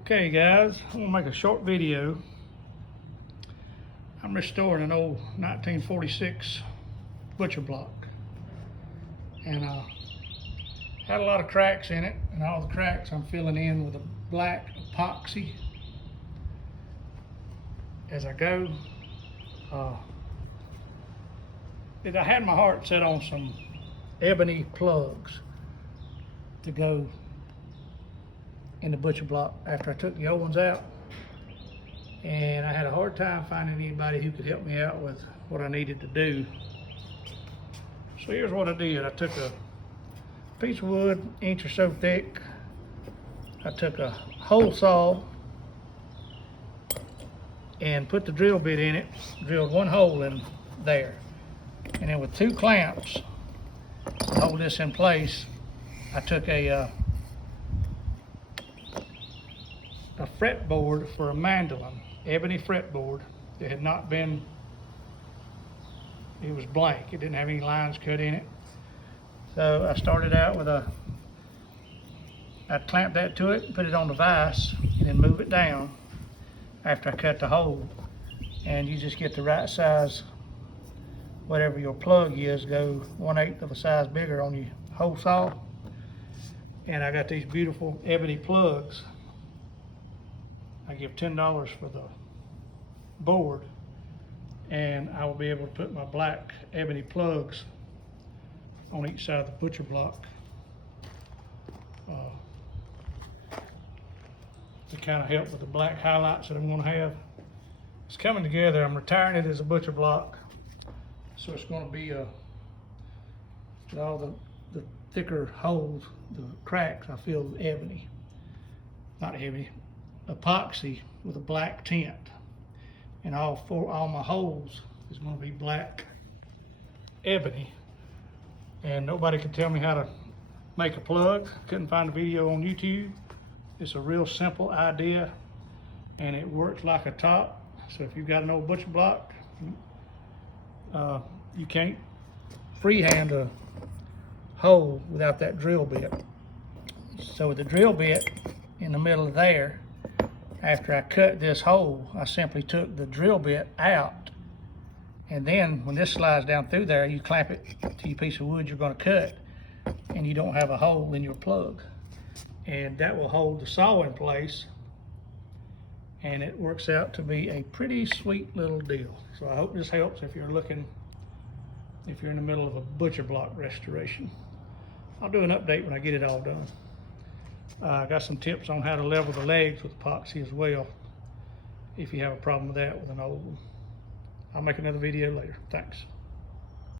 Okay guys, I'm gonna make a short video. I'm restoring an old 1946 butcher block, and had a lot of cracks in it, and all the cracks I'm filling in with a black epoxy as I go. I had my heart set on some ebony plugs to go in the butcher block after I took the old ones out, and I had a hard time finding anybody who could help me out with what I needed to do. So here's what I did. I took a piece of wood, inch or so thick. I took a hole saw and put the drill bit in it, drilled one hole in there, and then with two clamps to hold this in place, I took a fretboard for a mandolin, ebony fretboard that had not been, it was blank, it didn't have any lines cut in it. So I started out with I'd clamp that to it, put it on the vise, and then move it down after I cut the hole. And you just get the right size, whatever your plug is, go 1/8 of a size bigger on your hole saw. And I got these beautiful ebony plugs. I give $10 for the board, and I will be able to put my black ebony plugs on each side of the butcher block to kind of help with the black highlights that I'm going to have. It's coming together. I'm retiring it as a butcher block, so it's going to be with all the thicker holes, the cracks, I feel ebony, not ebony, epoxy with a black tint, and all my holes is going to be black ebony. And nobody can tell me how to make a plug. Couldn't find a video on YouTube. It's a real simple idea, and it works like a top. So if you've got an old butcher block, you can't freehand a hole without that drill bit. So with the drill bit in the middle of there, after I cut this hole, I simply took the drill bit out, and then when this slides down through there, you clamp it to your piece of wood you're going to cut, and you don't have a hole in your plug, and that will hold the saw in place, and it works out to be a pretty sweet little deal. So I hope this helps if you're in the middle of a butcher block restoration. I'll do an update when I get it all done. I got some tips on how to level the legs with epoxy as well, if you have a problem with that with an old one. I'll make another video later. Thanks.